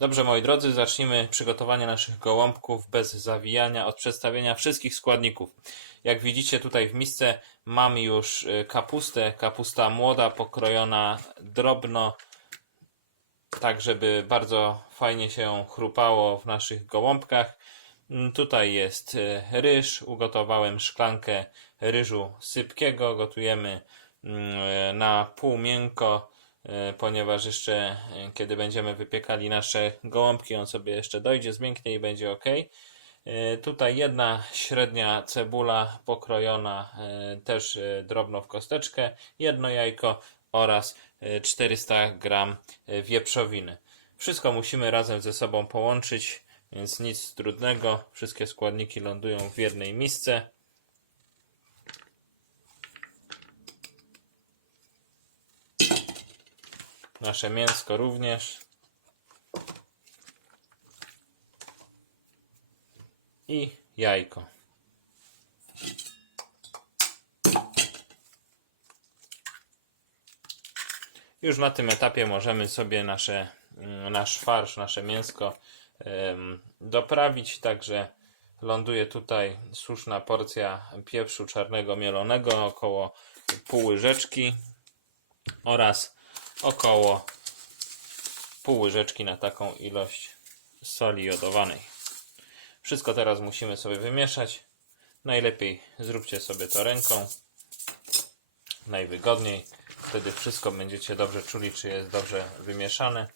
Dobrze, moi drodzy, zacznijmy przygotowanie naszych gołąbków bez zawijania od przedstawienia wszystkich składników. Jak widzicie tutaj w misce mam już y, kapustę, kapusta młoda pokrojona drobno, tak żeby bardzo fajnie się chrupało w naszych gołąbkach. Mm, Tutaj jest y, ryż, ugotowałem szklankę ryżu sypkiego, gotujemy mm, na pół miękko, y, ponieważ jeszcze y, kiedy będziemy wypiekali nasze gołąbki, on sobie jeszcze dojdzie, zmięknie i będzie ok. Tutaj jedna średnia cebula pokrojona też drobno w kosteczkę, jedno jajko oraz y, 400 gram wieprzowiny. Wszystko musimy razem ze sobą połączyć, więc nic trudnego. Wszystkie składniki lądują w jednej misce. Nasze mięsko również. I jajko. Już na tym etapie możemy sobie nasze, mm, nasz farsz, nasze mięsko doprawić, także ląduje tutaj słuszna porcja pieprzu czarnego mielonego, około pół łyżeczki oraz około pół łyżeczki na taką ilość soli jodowanej. Wszystko teraz musimy sobie wymieszać. Najlepiej zróbcie sobie to ręką. Najwygodniej. Wtedy wszystko będziecie dobrze czuli, czy jest dobrze wymieszane.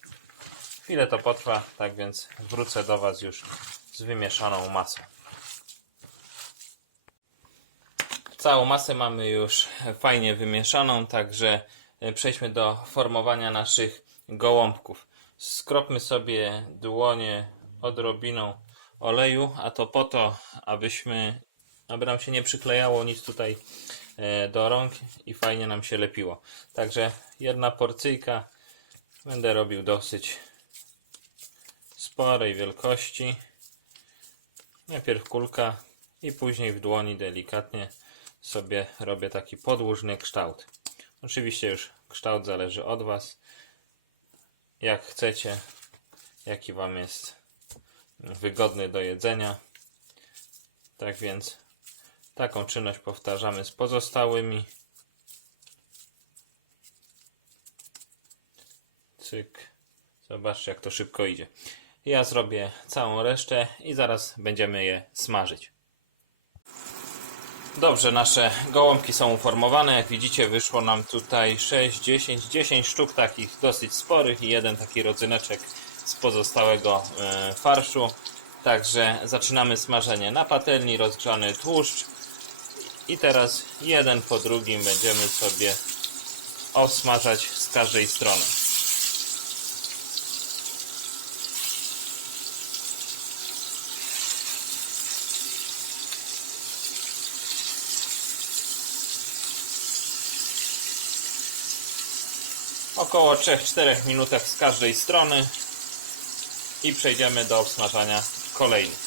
Chwilę to potrwa, tak więc wrócę do Was już z wymieszaną masą. Całą masę mamy już fajnie wymieszaną, także przejdźmy do formowania naszych gołąbków. Skropmy sobie dłonie odrobiną oleju, a to po to, abyśmy, aby nam się nie przyklejało nic tutaj e, do rąk i fajnie nam się lepiło. Także jedna porcyjka, będę robił dosyć sporej wielkości. Najpierw kulka i później w dłoni delikatnie sobie robię taki podłużny kształt. Oczywiście już kształt zależy od Was. Jak chcecie, jaki Wam jest wygodny do jedzenia. Tak więc taką czynność powtarzamy z pozostałymi. Cyk. Zobaczcie jak to szybko idzie. Ja zrobię całą resztę i zaraz będziemy je smażyć. Dobrze, nasze gołąbki są uformowane. Jak widzicie, wyszło nam tutaj 6, 10, 10 sztuk takich dosyć sporych i jeden taki rodzyneczek z pozostałego e, farszu. Także zaczynamy smażenie na patelni, rozgrzany tłuszcz. I teraz jeden po drugim będziemy sobie osmażać z każdej strony. Około 3-4 minutach z każdej strony i przejdziemy do obsmażania kolejnych.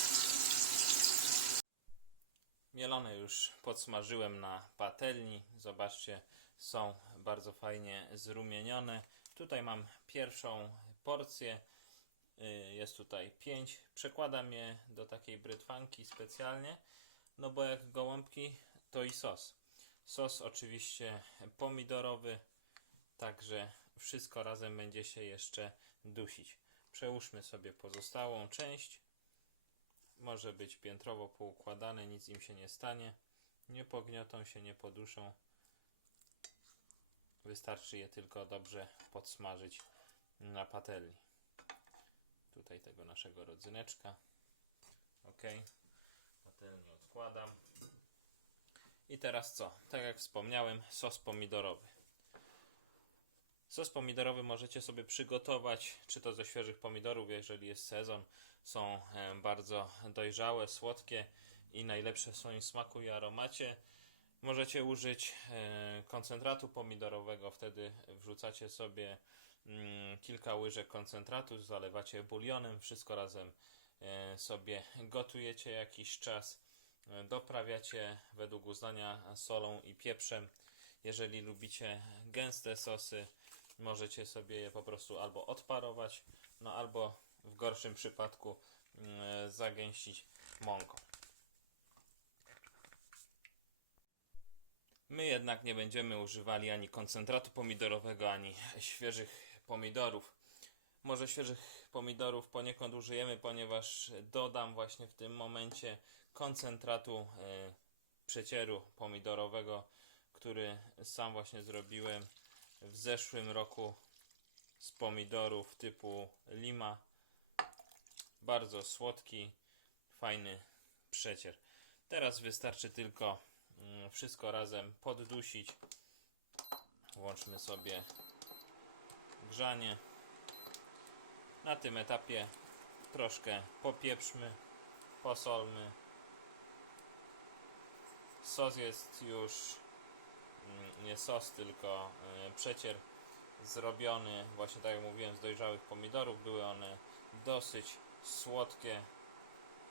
Mielone już podsmażyłem na patelni. Zobaczcie, są bardzo fajnie zrumienione. Tutaj mam pierwszą porcję. Y, Jest tutaj 5. Przekładam je do takiej brytwanki specjalnie, no bo jak gołąbki to i sos. Sos oczywiście pomidorowy, także wszystko razem będzie się jeszcze dusić. Przełóżmy sobie pozostałą część. Może być piętrowo poukładane, nic im się nie stanie. Nie pogniotą się, nie poduszą. Wystarczy je tylko dobrze podsmażyć na patelni. Tutaj tego naszego rodzyneczka. Ok. Patelnię odkładam. I teraz co? Tak jak wspomniałem, sos pomidorowy. Sos pomidorowy możecie sobie przygotować, czy to ze świeżych pomidorów, jeżeli jest sezon. Są e, bardzo dojrzałe, słodkie i najlepsze w swoim smaku i aromacie. Możecie użyć e, koncentratu pomidorowego, wtedy wrzucacie sobie mm, kilka łyżek koncentratu, zalewacie bulionem, wszystko razem e, sobie gotujecie jakiś czas, doprawiacie według uznania solą i pieprzem. Jeżeli lubicie gęste sosy, możecie sobie je po prostu albo odparować, no albo w gorszym przypadku mm, zagęścić mąką. My jednak nie będziemy używali ani koncentratu pomidorowego, ani świeżych pomidorów. Może świeżych pomidorów poniekąd użyjemy, ponieważ dodam właśnie w tym momencie koncentratu e, przecieru pomidorowego, który sam właśnie zrobiłem w zeszłym roku z pomidorów typu Lima. Bardzo słodki, fajny przecier. Teraz wystarczy tylko mm, wszystko razem poddusić. Włączmy sobie grzanie. Na tym etapie troszkę popieprzmy, posolmy. Sos jest już nie sos, tylko e, przecier zrobiony, właśnie tak jak mówiłem, z dojrzałych pomidorów. Były one dosyć słodkie,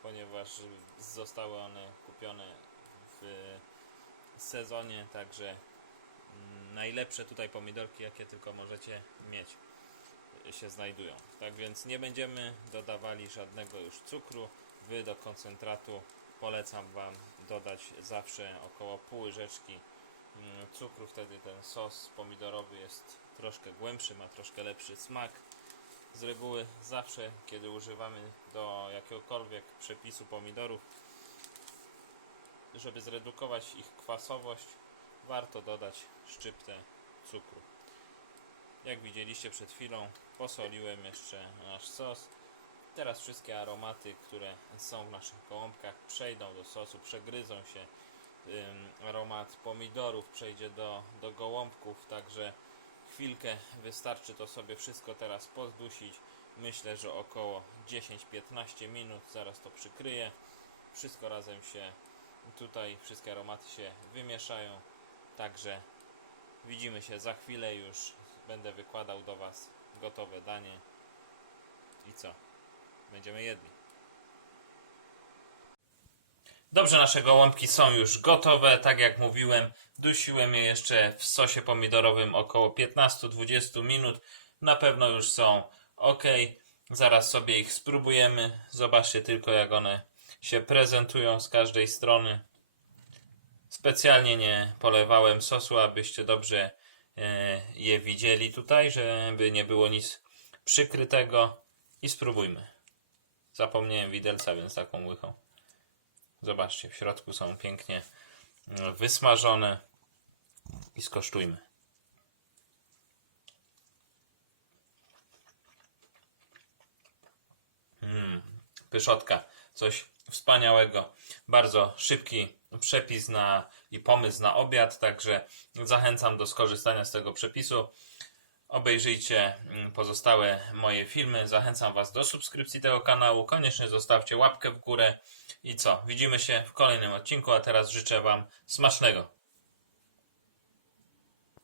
ponieważ zostały one kupione w sezonie, także mm, najlepsze tutaj pomidorki, jakie tylko możecie mieć się znajdują. Tak więc nie będziemy dodawali żadnego już cukru. Wy do koncentratu polecam Wam dodać zawsze około pół łyżeczki mm, cukru. Wtedy ten sos pomidorowy jest troszkę głębszy, ma troszkę lepszy smak. Z reguły zawsze, kiedy używamy do jakiegokolwiek przepisu pomidorów, żeby zredukować ich kwasowość, warto dodać szczyptę cukru. Jak widzieliście przed chwilą, posoliłem jeszcze nasz sos. Teraz wszystkie aromaty, które są w naszych gołąbkach, przejdą do sosu, przegryzą się. Aromat pomidorów przejdzie do, do gołąbków, także chwilkę wystarczy to sobie wszystko teraz poddusić. Myślę, że około 10-15 minut, zaraz to przykryję. Wszystko razem się tutaj, wszystkie aromaty się wymieszają. Także widzimy się za chwilę już. Będę wykładał do Was gotowe danie. I co? Będziemy jedli. Dobrze, nasze gołąbki są już gotowe. Tak jak mówiłem, dusiłem je jeszcze w sosie pomidorowym około 15-20 minut. Na pewno już są ok. Zaraz sobie ich spróbujemy. Zobaczcie tylko, jak one się prezentują z każdej strony. Specjalnie nie polewałem sosu, abyście dobrze e, je widzieli tutaj, żeby nie było nic przykrytego. I spróbujmy. Zapomniałem widelca, więc taką łychą. Zobaczcie, w środku są pięknie mm, wysmażone. I skosztujmy. Mm, pyszotka. Coś wspaniałego. Bardzo szybki przepis na i pomysł na obiad, także zachęcam do skorzystania z tego przepisu. Obejrzyjcie mm, pozostałe moje filmy. Zachęcam Was do subskrypcji tego kanału. Koniecznie zostawcie łapkę w górę. I co? Widzimy się w kolejnym odcinku, a teraz życzę Wam smacznego.